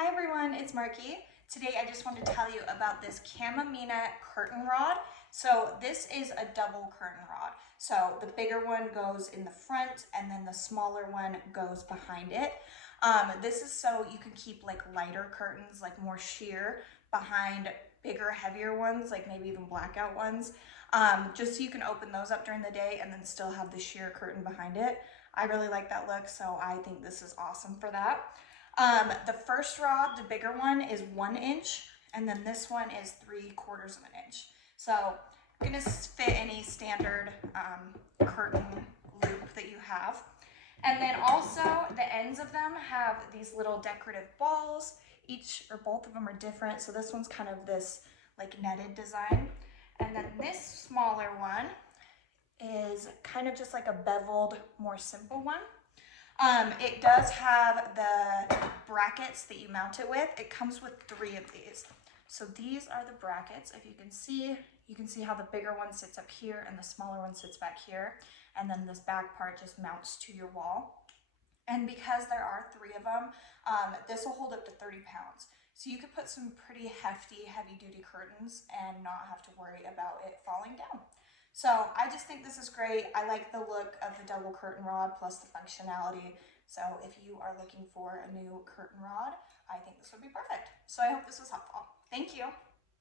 Hi everyone, it's Marky. Today I just wanted to tell you about this KAMANINA curtain rod. So this is a double curtain rod. So the bigger one goes in the front and then the smaller one goes behind it. This is so you can keep like lighter curtains, like more sheer behind bigger, heavier ones, like maybe even blackout ones. Just so you can open those up during the day and then still have the sheer curtain behind it. I really like that look, so I think this is awesome for that. The first rod, the bigger one, is 1 inch, and then this one is 3/4 of an inch. So I'm gonna fit any standard curtain loop that you have. And then also the ends of them have these little decorative balls. Each or both of them are different. So this one's kind of this like netted design. And then this smaller one is kind of just like a beveled, more simple one. It does have the brackets that you mount it with. It comes with 3 of these. So these are the brackets. If you can see how the bigger one sits up here and the smaller one sits back here. And then this back part just mounts to your wall. And because there are 3 of them, this will hold up to 30 pounds. So you could put some pretty hefty, heavy duty curtains and not have to worry about it falling down. So I just think this is great. I like the look of the double curtain rod plus the functionality. So if you are looking for a new curtain rod, I think this would be perfect. So I hope this was helpful. Thank you.